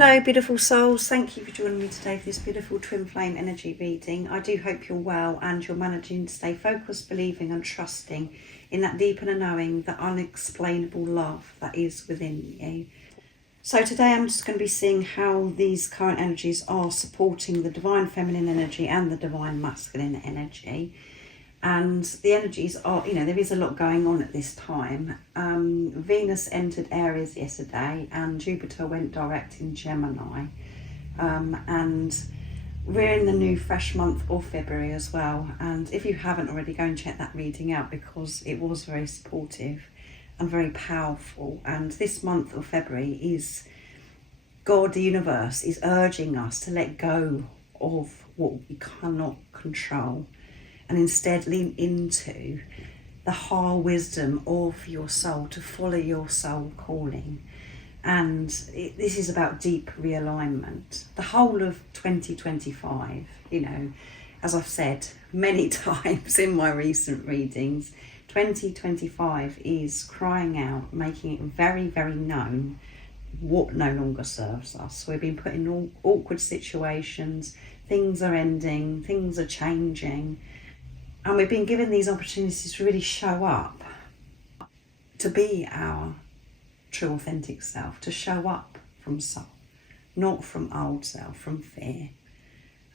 Hello beautiful souls, thank you for joining me today for this beautiful twin flame energy reading. I do hope you're well and you're managing to stay focused, believing and trusting in that deep inner knowing, that unexplainable love that is within you. So today I'm just going to be seeing how these current energies are supporting the divine feminine energy and the divine masculine energy. And the energies are, there is a lot going on at this time. Venus entered Aries yesterday and Jupiter went direct in Gemini. And we're in the new fresh month of February as well. And if you haven't already, go and check that reading out because it was very supportive and very powerful. And this month of February is God, the universe, is urging us to let go of what we cannot control and instead lean into the higher wisdom of your soul, to follow your soul calling. And this is about deep realignment. The whole of 2025, as I've said many times in my recent readings, 2025 is crying out, making it very, very known what no longer serves us. We've been put in all awkward situations, things are ending, things are changing. And we've been given these opportunities to really show up, to be our true authentic self, to show up from soul, not from old self, from fear.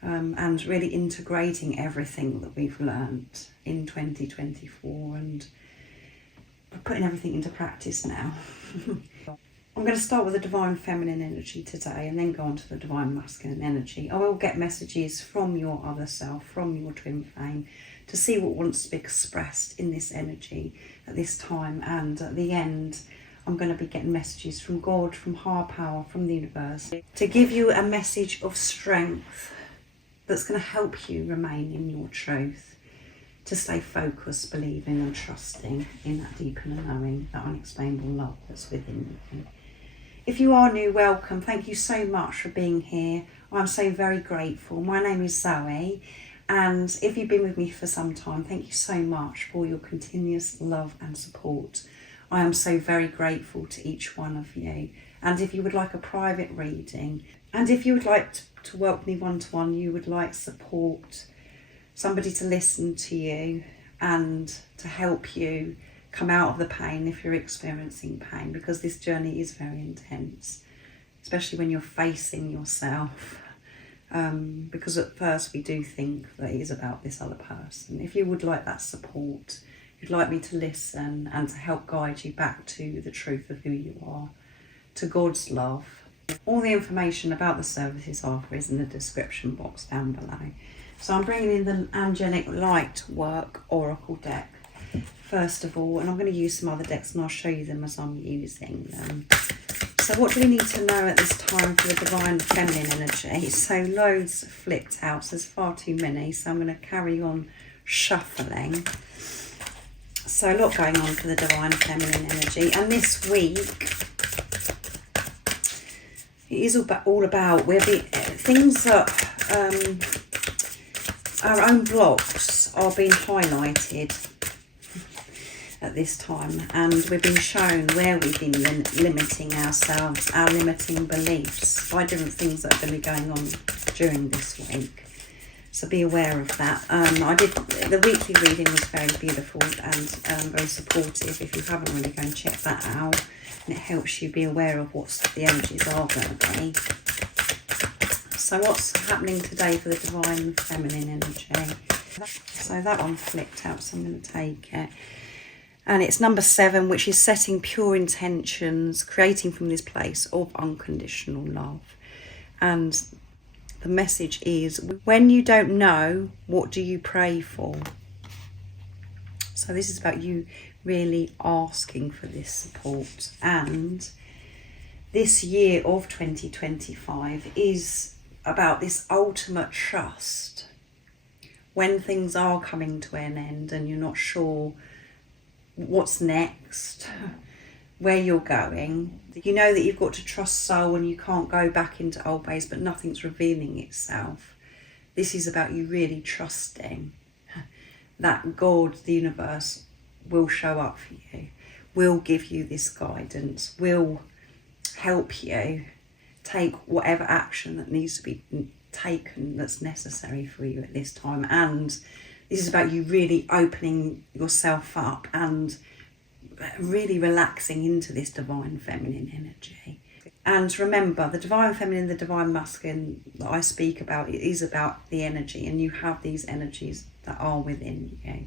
And really integrating everything that we've learnt in 2024 and putting everything into practice now. I'm going to start with the divine feminine energy today and then go on to the divine masculine energy. I will get messages from your other self, from your twin flame, to see what wants to be expressed in this energy at this time. And at the end, I'm going to be getting messages from God, from higher power, from the universe, to give you a message of strength that's going to help you remain in your truth, to stay focused, believing and trusting in that deep inner knowing, that unexplainable love that's within you. If you are new, welcome. Thank you so much for being here. I'm so very grateful. My name is Zoe. And if you've been with me for some time, thank you so much for your continuous love and support. I am so very grateful to each one of you. And if you would like a private reading, and if you would like to work with me one-to-one, you would like support, somebody to listen to you and to help you come out of the pain if you're experiencing pain, because this journey is very intense, especially when you're facing yourself. Because at first we do think that it is about this other person. If you would like that support, you'd like me to listen and to help guide you back to the truth of who you are, to God's love. All the information about the services offered is in the description box down below. So I'm bringing in the Angelic Light Work Oracle deck first of all, and I'm going to use some other decks and I'll show you them as I'm using them. So what do we need to know at this time for the divine feminine energy? So loads flipped out, so there's far too many, so I'm going to carry on shuffling. So a lot going on for the divine feminine energy, and this week it is all about things that our own blocks are being highlighted at this time, and we've been shown where we've been limiting ourselves, our limiting beliefs by different things that are going to be going on during this week. So be aware of that. The weekly reading was very beautiful and very supportive. If you haven't already, go and check that out, and it helps you be aware of what the energies are going to be. So what's happening today for the divine feminine energy? So that one flipped out, so I'm going to take it. And it's number 7, which is setting pure intentions, creating from this place of unconditional love. And the message is, when you don't know, what do you pray for? So this is about you really asking for this support. And this year of 2025 is about this ultimate trust. When things are coming to an end and you're not sure what's next, where you're going, you know that you've got to trust soul and you can't go back into old ways, but nothing's revealing itself. This is about you really trusting that God, the universe, will show up for you, will give you this guidance, will help you take whatever action that needs to be taken that's necessary for you at this time. And this is about you really opening yourself up and really relaxing into this divine feminine energy. And remember, the divine feminine, the divine masculine that I speak about, it is about the energy, and you have these energies that are within you.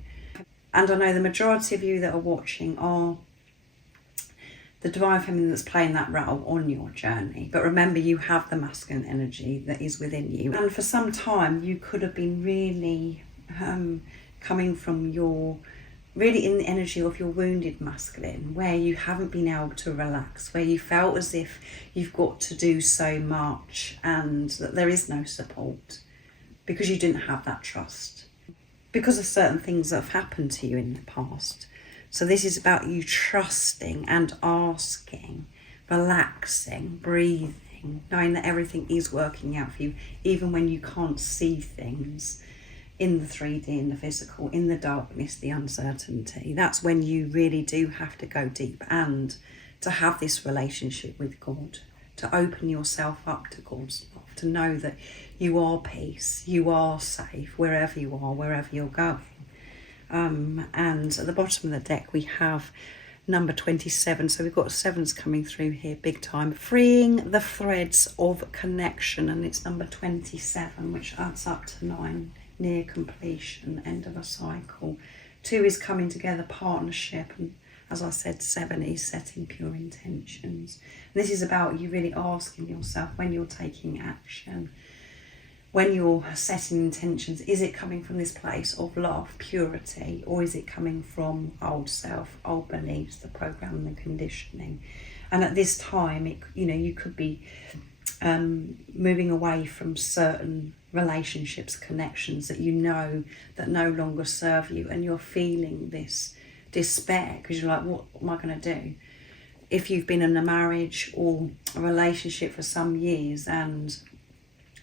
And I know the majority of you that are watching are the divine feminine that's playing that role on your journey. But remember, you have the masculine energy that is within you. And for some time, you could have been really coming from really in the energy of your wounded masculine, where you haven't been able to relax, where you felt as if you've got to do so much and that there is no support because you didn't have that trust because of certain things that have happened to you in the past. So this is about you trusting and asking, relaxing, breathing, knowing that everything is working out for you, even when you can't see things in the 3D, in the physical, in the darkness, the uncertainty. That's when you really do have to go deep and to have this relationship with God, to open yourself up to God's love, to know that you are peace, you are safe wherever you are, wherever you're going. And at the bottom of the deck we have number 27, so we've got sevens coming through here big time. Freeing the threads of connection, and it's number 27, which adds up to 9, near completion, end of a cycle. 2 is coming together, partnership, and as I said, 7 is setting pure intentions. And this is about you really asking yourself, when you're taking action, when you're setting intentions, is it coming from this place of love, purity, or is it coming from old self, old beliefs, the program, the conditioning? And at this time, you could be moving away from certain relationships, connections that you know that no longer serve you, and you're feeling this despair because you're like, what am I going to do? If you've been in a marriage or a relationship for some years and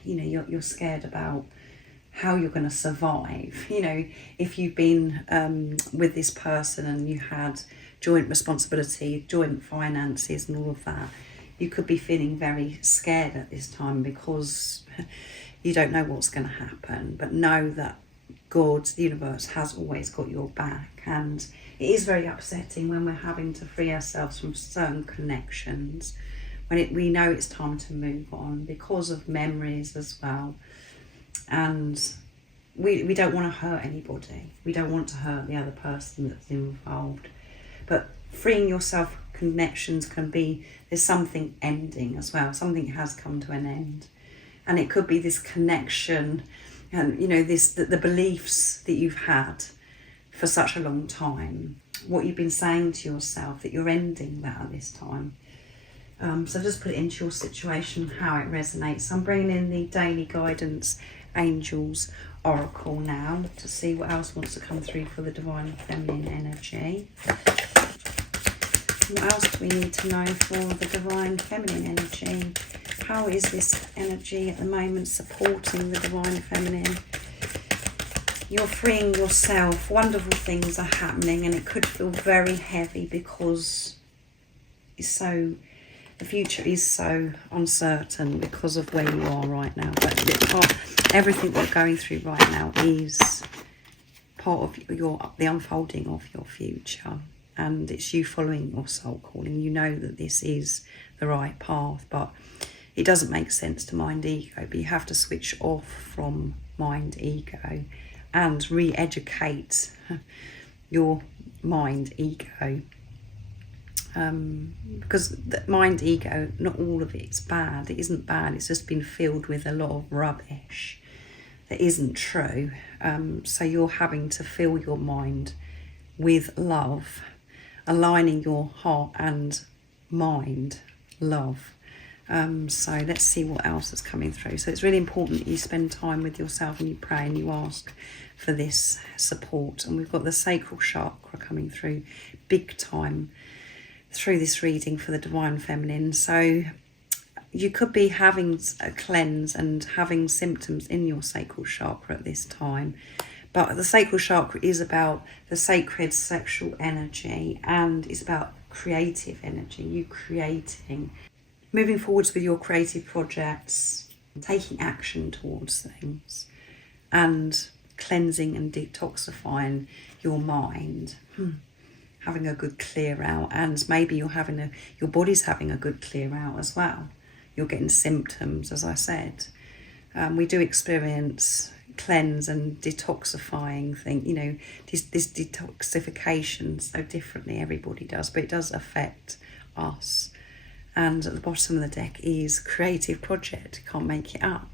you're scared about how you're going to survive, if you've been with this person and you had joint responsibility, joint finances and all of that, you could be feeling very scared at this time because you don't know what's going to happen. But know that God, the universe, has always got your back. And it is very upsetting when we're having to free ourselves from certain connections, when we know it's time to move on because of memories as well. And we don't want to hurt anybody. We don't want to hurt the other person that's involved. But freeing yourself from connections can be, there's something ending as well. Something has come to an end. And it could be this connection and, the beliefs that you've had for such a long time, what you've been saying to yourself, that you're ending that at this time. So just put it into your situation, how it resonates. I'm bringing in the daily guidance angels oracle now to see what else wants to come through for the divine feminine energy. What else do we need to know for the divine feminine energy? How is this energy at the moment supporting the divine feminine? You're freeing yourself. Wonderful things are happening, and it could feel very heavy because the future is so uncertain because of where you are right now. But everything we're going through right now is part of the unfolding of your future. And it's you following your soul calling. You know that this is the right path, but it doesn't make sense to mind ego. But you have to switch off from mind ego and re-educate your mind ego. Because the mind ego, not all of it's bad. It isn't bad. It's just been filled with a lot of rubbish that isn't true. So you're having to fill your mind with love, aligning your heart and mind, love. So let's see what else is coming through. So it's really important that you spend time with yourself and you pray and you ask for this support. And we've got the sacral chakra coming through big time through this reading for the divine feminine. So you could be having a cleanse and having symptoms in your sacral chakra at this time. But the sacral chakra is about the sacred sexual energy, and it's about creative energy, you creating, moving forwards with your creative projects, taking action towards things, and cleansing and detoxifying your mind, having a good clear out, and maybe your body's having a good clear out as well. You're getting symptoms, as I said. We do experience cleanse and detoxifying thing, this detoxification so differently, everybody does, but it does affect us. And at the bottom of the deck is creative project, can't make it up.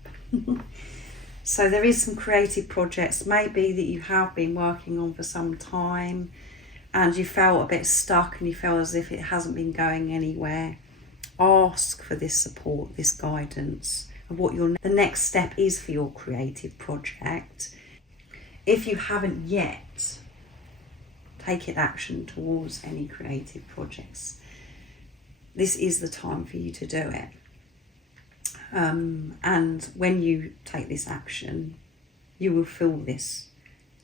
So there is some creative projects maybe that you have been working on for some time, and you felt a bit stuck and you felt as if it hasn't been going anywhere. Ask for this support, this guidance of what the next step is for your creative project. If you haven't yet taken action towards any creative projects, this is the time for you to do it. And when you take this action, you will feel this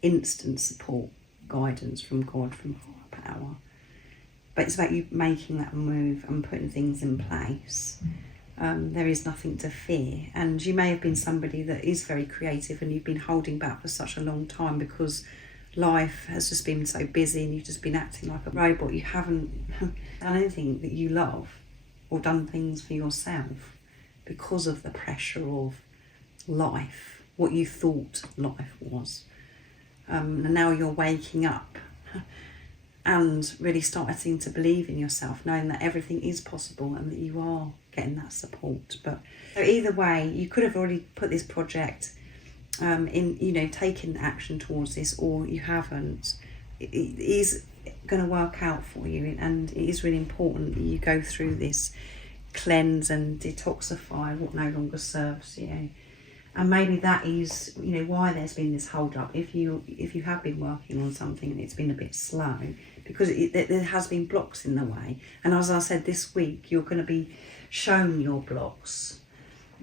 instant support, guidance from God, from higher power. But it's about you making that move and putting things in place. There is nothing to fear. And you may have been somebody that is very creative and you've been holding back for such a long time because life has just been so busy and you've just been acting like a robot. You haven't done anything that you love or done things for yourself because of the pressure of life, what you thought life was. And now you're waking up and really starting to believe in yourself, knowing that everything is possible and that you are getting that support. But so either way, you could have already put this project in, taken action towards this, or you haven't. It is going to work out for you, and it is really important that you go through this cleanse and detoxify what no longer serves you. And maybe that is, why there's been this hold up. If you have been working on something and it's been a bit slow, because there has been blocks in the way. And as I said, this week you're going to be shown your blocks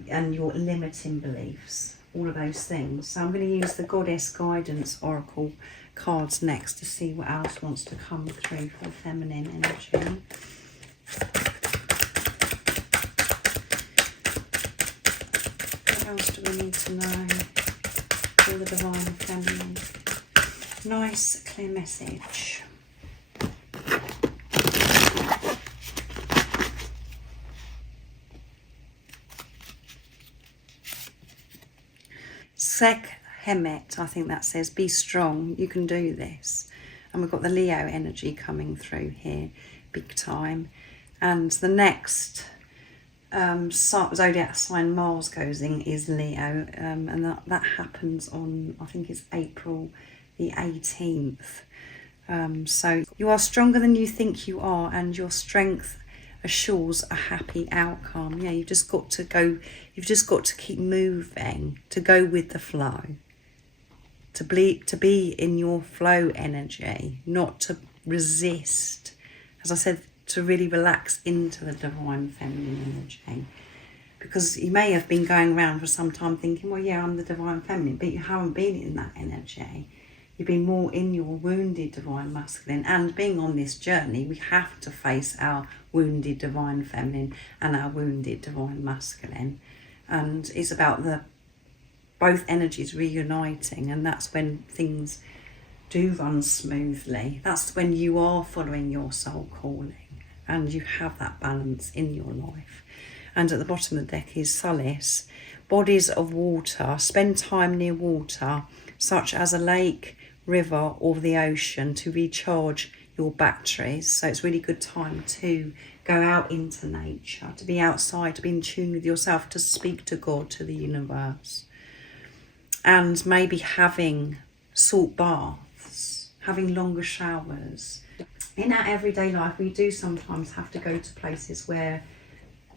and your limiting beliefs, all of those things. So I'm going to use the Goddess Guidance Oracle cards next to see what else wants to come through for feminine energy. What else do we need to know for the Divine Feminine? Nice, clear message. Sekhemet, I think that says, be strong, you can do this. And we've got the Leo energy coming through here, big time. And the next zodiac sign Mars goes in is Leo, and that happens on, I think it's April the 18th. So you are stronger than you think you are, and your strength assures a happy outcome. Yeah, you've just got to keep moving, to go with the flow, to be in your flow energy, not to resist. As I said, to really relax into the Divine Feminine energy. Because you may have been going around for some time thinking, well, yeah, I'm the Divine Feminine, but you haven't been in that energy. You've been more in your wounded Divine Masculine. And being on this journey, we have to face our wounded Divine Feminine and our wounded Divine Masculine. And it's about both energies reuniting, and that's when things do run smoothly. That's when you are following your soul calling and you have that balance in your life. And at the bottom of the deck is Solace. Bodies of water. Spend time near water, such as a lake, river or the ocean, to recharge your batteries. So it's really good time to go out into nature, to be outside, to be in tune with yourself, to speak to God, to the universe. And maybe having salt baths, having longer showers. In our everyday life, we do sometimes have to go to places where,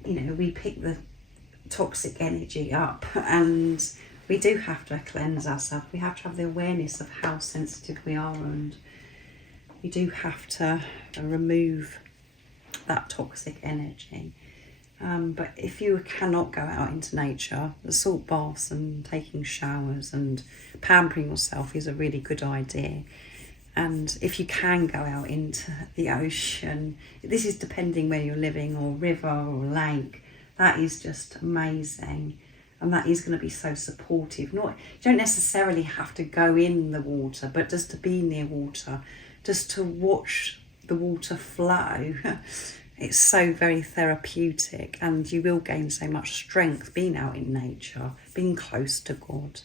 we pick the toxic energy up, and we do have to cleanse ourselves. We have to have the awareness of how sensitive we are, and we do have to remove that toxic energy. But if you cannot go out into nature, the salt baths and taking showers and pampering yourself is a really good idea. And if you can go out into the ocean, this is depending where you're living, or river or lake, That is just amazing. And that is going to be so supportive. You don't necessarily have to go in the water, but just to be near water, just to watch the water flow. It's so very therapeutic, and you will gain so much strength being out in nature, being close to God.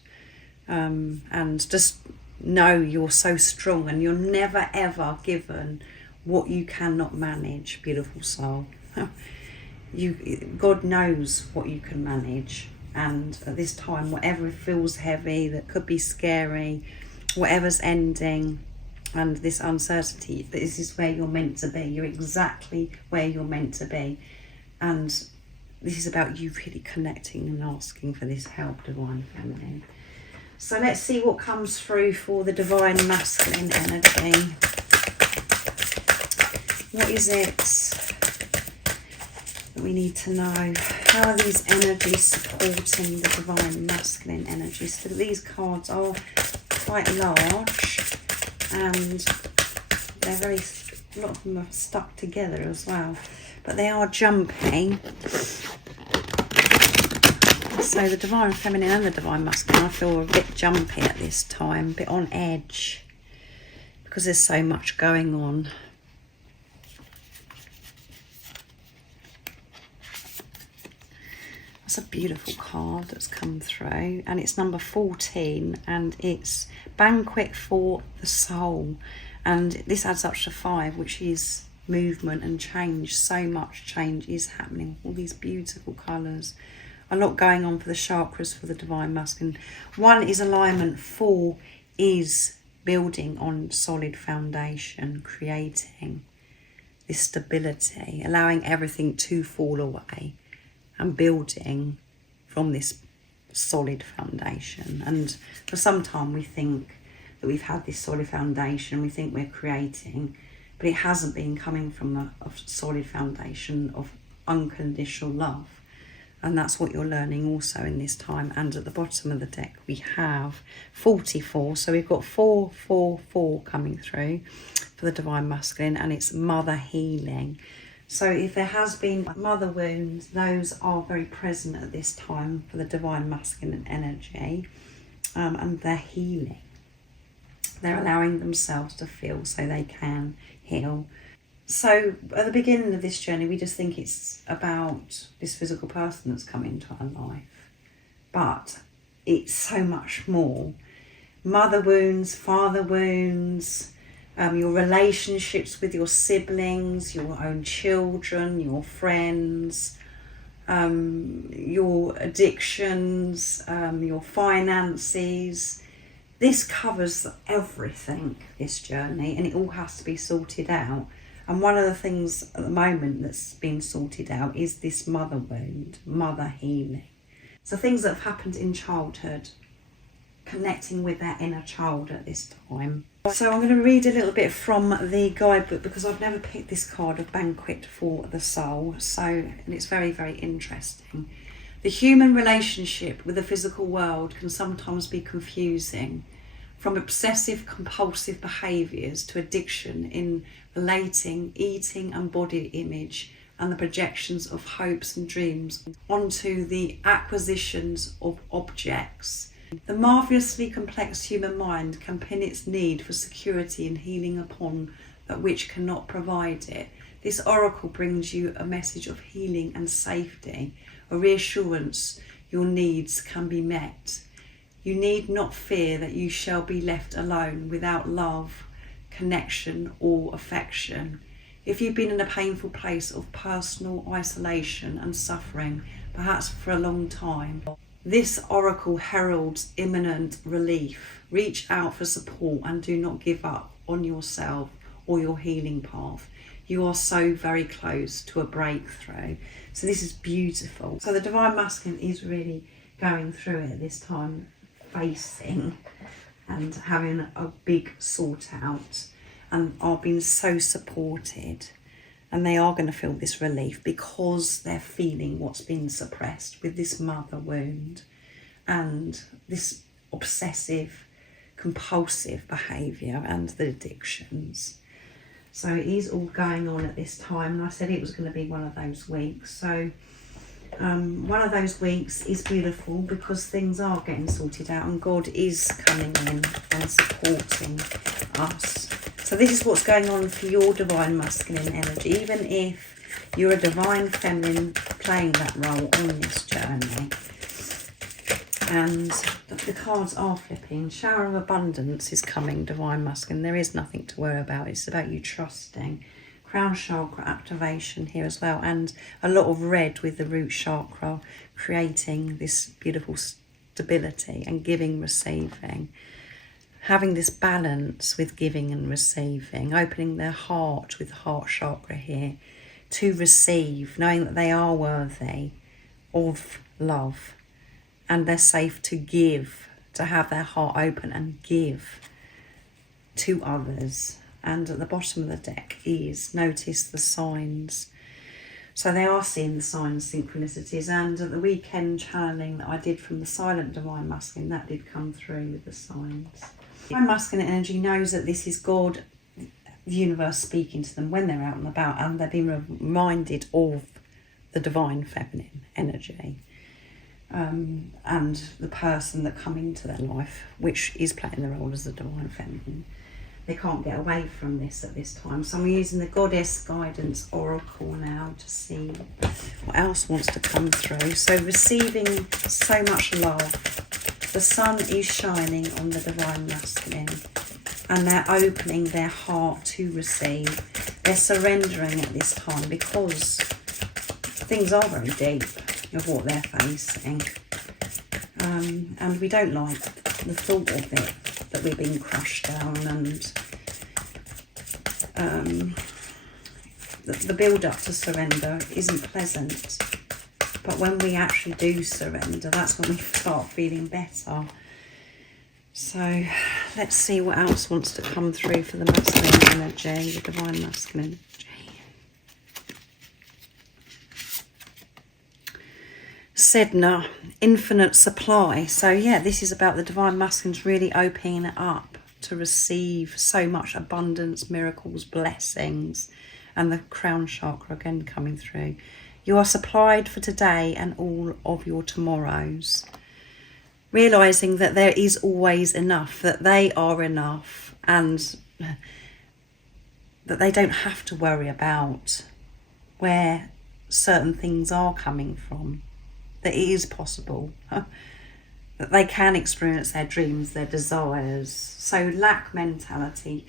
And just know you're so strong, and you're never ever given what you cannot manage, beautiful soul. God knows what you can manage. And at this time, whatever feels heavy, that could be scary, whatever's ending, and this uncertainty, this is where you're meant to be. You're exactly where you're meant to be. And this is about you really connecting and asking for this help, Divine Feminine. So let's see what comes through for the Divine Masculine energy. What is it that we need to know? How are these energies supporting the Divine Masculine energy? So these cards are quite large, and they're a lot of them are stuck together as well, but they are jumpy. So the Divine Feminine and the Divine Masculine, I feel, are a bit jumpy at this time, a bit on edge, because there's so much going on. That's a beautiful card that's come through, and it's number 14, and it's Banquet for the Soul, and this adds up to 5, which is movement and change. So much change is happening, all these beautiful colours, a lot going on for the chakras for the Divine Masculine. 1 is alignment, 4 is building on solid foundation, creating this stability, allowing everything to fall away, and building from this solid foundation. And for some time we think that we've had this solid foundation, we think we're creating, but it hasn't been coming from a solid foundation of unconditional love. And that's what you're learning also in this time. And at the bottom of the deck we have 44, so we've got 444 coming through for the Divine Masculine, and it's mother healing. So if there has been mother wounds, those are very present at this time for the Divine Masculine energy, and they're healing. They're allowing themselves to feel so they can heal. So at the beginning of this journey, we just think it's about this physical person that's come into our life. But it's so much more. Mother wounds, father wounds, your relationships with your siblings, your own children, your friends, your addictions, your finances. This covers everything, this journey, and it all has to be sorted out. And one of the things at the moment that's been sorted out is this mother wound, mother healing. So things that have happened in childhood, connecting with that inner child at this time. So I'm going to read a little bit from the guidebook, because I've never picked this card of Banquet for the Soul. And it's very, very interesting. The human relationship with the physical world can sometimes be confusing, from obsessive compulsive behaviours to addiction in relating, eating and body image and the projections of hopes and dreams onto the acquisitions of objects. The marvellously complex human mind can pin its need for security and healing upon that which cannot provide it. This oracle brings you a message of healing and safety, a reassurance your needs can be met. You need not fear that you shall be left alone without love, connection or affection. If you've been in a painful place of personal isolation and suffering, perhaps for a long time, this oracle heralds imminent relief. Reach out for support and do not give up on yourself or your healing path. You are so very close to a breakthrough. So this is beautiful. So the Divine Masculine is really going through it at this time, facing and having a big sort out, and are being so supported, and they are going to feel this relief because they're feeling what's been suppressed with this mother wound and this obsessive compulsive behaviour and the addictions. So it is all going on at this time, and I said it was going to be one of those weeks. So One of those weeks is beautiful because things are getting sorted out and God is coming in and supporting us. So this is what's going on for your divine masculine energy, even if you're a divine feminine playing that role on this journey. And the cards are flipping. Shower of abundance is coming, divine masculine. There is nothing to worry about. It's about you trusting. Crown chakra activation here as well, and a lot of red with the root chakra, creating this beautiful stability and giving, receiving. Having this balance with giving and receiving, opening their heart with the heart chakra here to receive, knowing that they are worthy of love and they're safe to give, to have their heart open and give to others. And at the bottom of the deck is notice the signs. So they are seeing the signs, synchronicities, and at the weekend channeling that I did from the silent divine masculine, that did come through with the signs. Divine masculine energy knows that this is God, the universe speaking to them when they're out and about, and they're being reminded of the divine feminine energy. And the person that come into their life, which is playing the role as the divine feminine. They can't get away from this at this time. So I'm using the Goddess Guidance Oracle now to see what else wants to come through. So receiving so much love. The sun is shining on the divine masculine and they're opening their heart to receive. They're surrendering at this time because things are very deep of what they're facing. And we don't like the thought of it, that we're being crushed down, and the build up to surrender isn't pleasant, but when we actually do surrender, that's when we start feeling better. So let's see what else wants to come through for the masculine energy, the divine masculine energy. Sedna, infinite supply. So yeah, this is about the divine masculines really opening it up to receive so much abundance, miracles, blessings, and the crown chakra again coming through. You are supplied for today and all of your tomorrows. Realizing that there is always enough, that they are enough, and that they don't have to worry about where certain things are coming from. That it is possible, that they can experience their dreams, their desires. So lack mentality,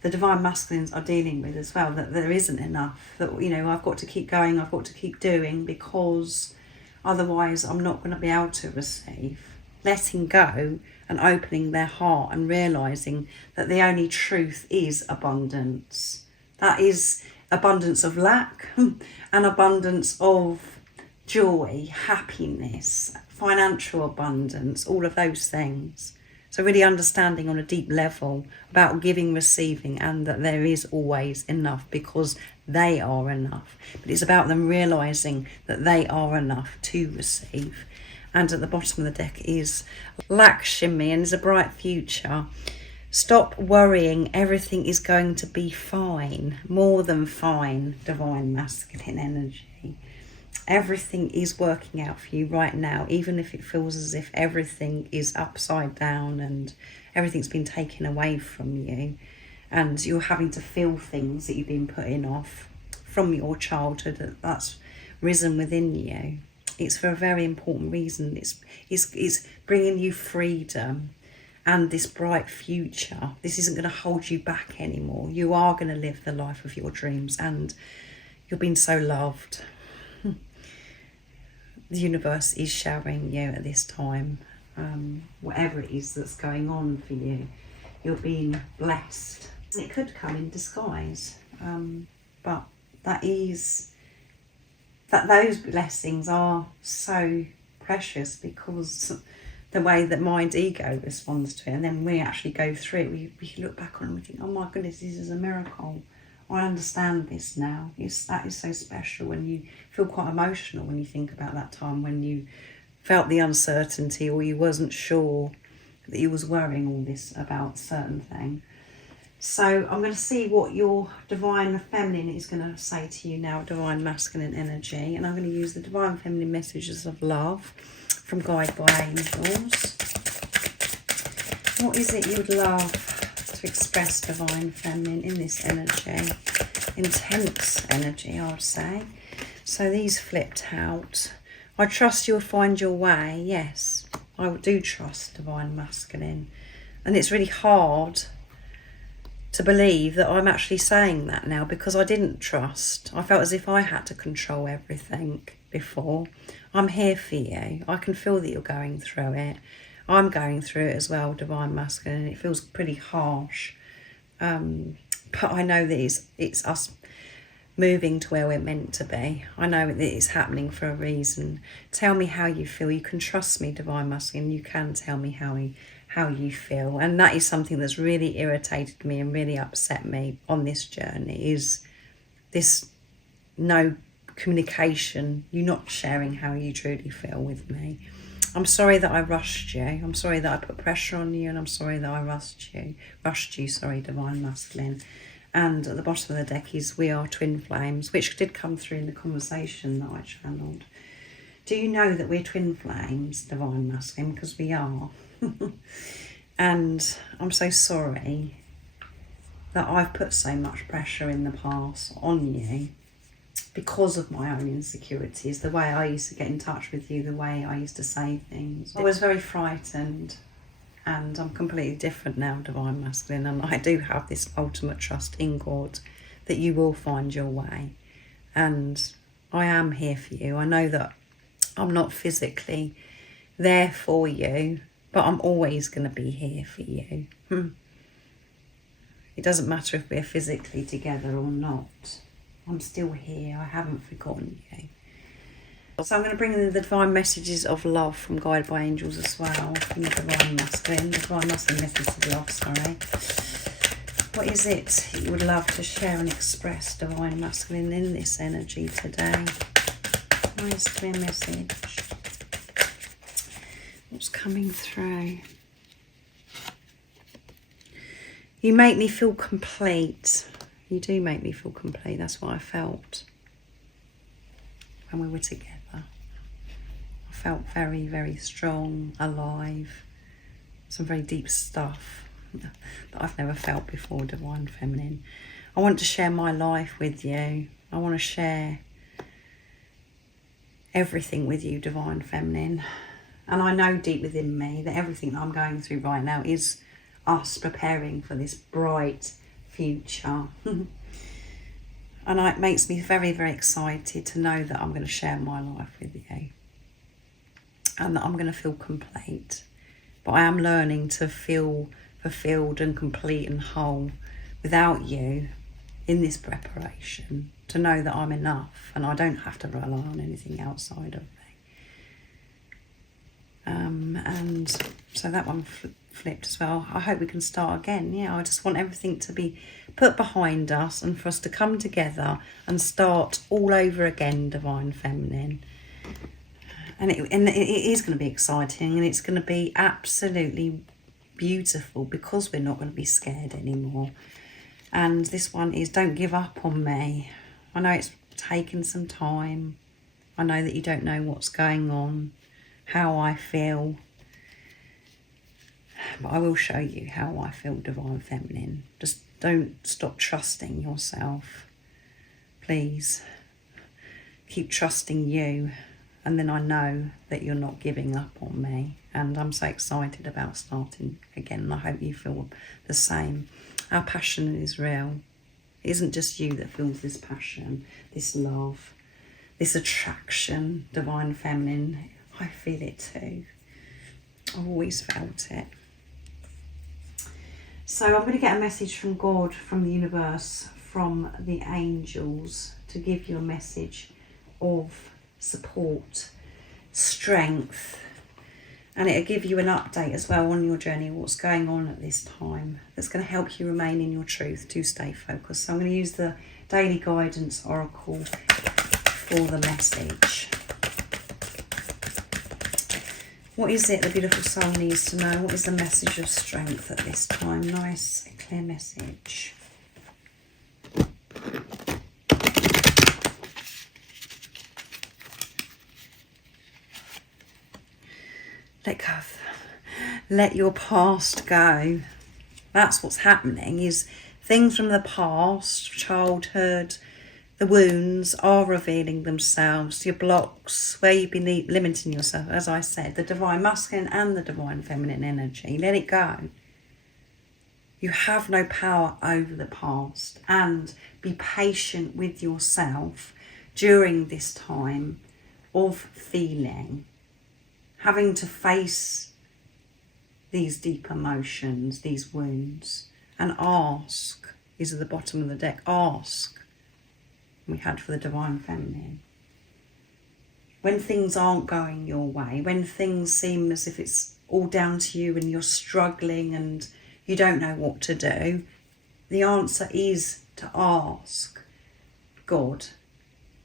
the divine masculines are dealing with as well, that there isn't enough, that, you know, I've got to keep going, I've got to keep doing, because otherwise I'm not going to be able to receive. Letting go and opening their heart and realising that the only truth is abundance. That is abundance of lack and abundance of joy, happiness, financial abundance, all of those things. So really understanding on a deep level about giving, receiving, and that there is always enough because they are enough. But it's about them realising that they are enough to receive. And at the bottom of the deck is Lakshmi, and is a bright future. Stop worrying, everything is going to be fine, more than fine, divine masculine energy. Everything is working out for you right now, even if it feels as if everything is upside down and everything's been taken away from you and you're having to feel things that you've been putting off from your childhood that's risen within you. It's for a very important reason. It's bringing you freedom and this bright future. This isn't going to hold you back anymore. You are going to live the life of your dreams and you're being so loved. The universe is showering you at this time, whatever it is that's going on for you, you're being blessed. It could come in disguise, but those blessings are so precious because the way that mind ego responds to it, and then we actually go through it, we look back on it and we think, oh my goodness, this is a miracle. I understand this now. That is so special, and you feel quite emotional when you think about that time when you felt the uncertainty or you wasn't sure, that you was worrying all this about certain thing. So I'm going to see what your divine feminine is going to say to you now, divine masculine energy. And I'm going to use the divine feminine messages of love from Guide by Angels. What is it you would love to express, divine feminine, in this energy? Intense energy, I would say. So these flipped out. I trust you'll find your way. Yes, I do trust divine masculine. And it's really hard to believe that I'm actually saying that now, because I didn't trust. I felt as if I had to control everything before. I'm here for you. I can feel that you're going through it. I'm going through it as well, divine masculine, and it feels pretty harsh. But I know that it's us moving to where we're meant to be. I know that it's happening for a reason. Tell me how you feel. You can trust me, divine masculine. You can tell me how you feel. And that is something that's really irritated me and really upset me on this journey, is this no communication. You're not sharing how you truly feel with me. I'm sorry that I rushed you. I'm sorry that I put pressure on you, and I'm sorry that I rushed you, sorry, divine masculine. And at the bottom of the deck is We Are Twin Flames, which did come through in the conversation that I channeled. Do you know that we're twin flames, divine masculine? Because we are. And I'm so sorry that I've put so much pressure in the past on you because of my own insecurities, the way I used to get in touch with you, the way I used to say things. I was very frightened, and I'm completely different now, divine masculine, and I do have this ultimate trust in God that you will find your way. And I am here for you. I know that I'm not physically there for you, but I'm always going to be here for you. It doesn't matter if we're physically together or not. I'm still here. I haven't forgotten you. So I'm going to bring in the divine messages of love from Guide by Angels as well, from the divine masculine messages of love, sorry. What is it you would love to share and express, divine masculine, in this energy today? Nice clear message. What's coming through? You make me feel complete. You do make me feel complete. That's what I felt when we were together. I felt very, very strong, alive. Some very deep stuff that I've never felt before, divine feminine. I want to share my life with you. I want to share everything with you, divine feminine. And I know deep within me that everything that I'm going through right now is us preparing for this bright future. And it makes me very, very excited to know that I'm going to share my life with you, and that I'm going to feel complete. But I am learning to feel fulfilled and complete and whole without you in this preparation, to know that I'm enough and I don't have to rely on anything outside of me. And so that one flipped as well. I hope we can start again. Yeah, I just want everything to be put behind us and for us to come together and start all over again, divine feminine. And it is going to be exciting, and it's going to be absolutely beautiful, because we're not going to be scared anymore. And this one is Don't Give Up on Me. I know it's taken some time. I know that you don't know what's going on, how I feel. But I will show you how I feel, divine feminine. Just don't stop trusting yourself. Please. Keep trusting you. And then I know that you're not giving up on me. And I'm so excited about starting again. And I hope you feel the same. Our passion is real. It isn't just you that feels this passion, this love, this attraction, divine feminine. I feel it too. I've always felt it. So I'm going to get a message from God, from the universe, from the angels, to give you a message of support, strength, and it'll give you an update as well on your journey, what's going on at this time, that's going to help you remain in your truth, to stay focused. So I'm going to use the Daily Guidance Oracle for the message. What is it the beautiful soul needs to know? What is the message of strength at this time? Nice, clear message. Let go. Let your past go. That's what's happening, is things from the past, childhood, the wounds are revealing themselves, your blocks, where you've been limiting yourself, as I said, the divine masculine and the divine feminine energy. Let it go. You have no power over the past, and be patient with yourself during this time of feeling, having to face these deep emotions, these wounds, and ask, is at the bottom of the deck, ask. We had for the divine feminine. When things aren't going your way, when things seem as if it's all down to you and you're struggling and you don't know what to do, the answer is to ask God,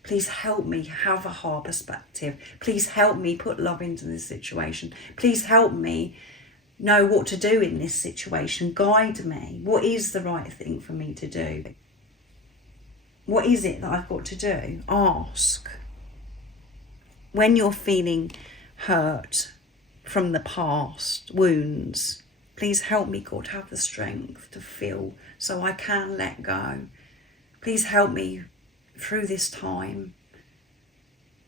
please help me have a heart perspective. Please help me put love into this situation. Please help me know what to do in this situation. Guide me. What is the right thing for me to do? What is it that I've got to do? Ask. When you're feeling hurt from the past, wounds, please help me, God, have the strength to feel so I can let go. Please help me through this time.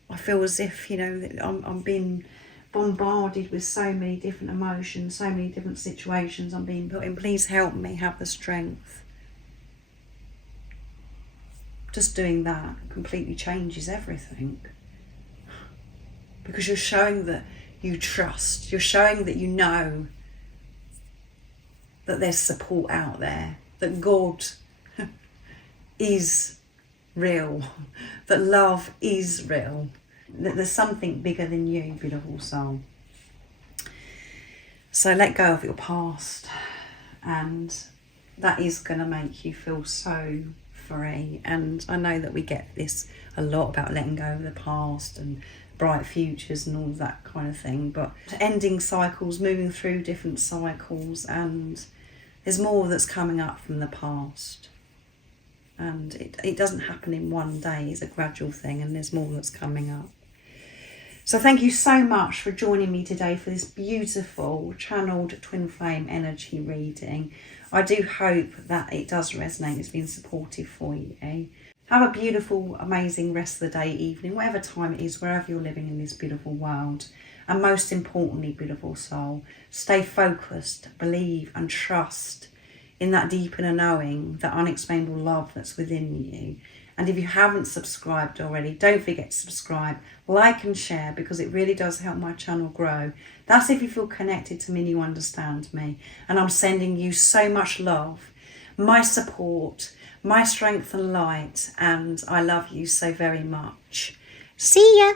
I feel as if, I'm being bombarded with so many different emotions, so many different situations I'm being put in. Please help me have the strength. Just doing that completely changes everything, because you're showing that you trust, you're showing that you know that there's support out there, that God is real, that love is real, that there's something bigger than you, beautiful soul. So let go of your past, and that is going to make you feel so free. And I know that we get this a lot about letting go of the past and bright futures and all that kind of thing, but ending cycles, moving through different cycles, and there's more that's coming up from the past, and it doesn't happen in one day. It's a gradual thing, and there's more that's coming up. So thank you so much for joining me today for this beautiful channeled twin flame energy reading. I do hope that it does resonate. It's been supportive for you. Have a beautiful, amazing rest of the day, evening, whatever time it is, wherever you're living in this beautiful world. And most importantly, beautiful soul, stay focused, believe and trust in that deep inner knowing, that unexplainable love that's within you. And if you haven't subscribed already, don't forget to subscribe, like and share, because it really does help my channel grow. That's if you feel connected to me and you understand me. And I'm sending you so much love, my support, my strength and light, and I love you so very much. See ya!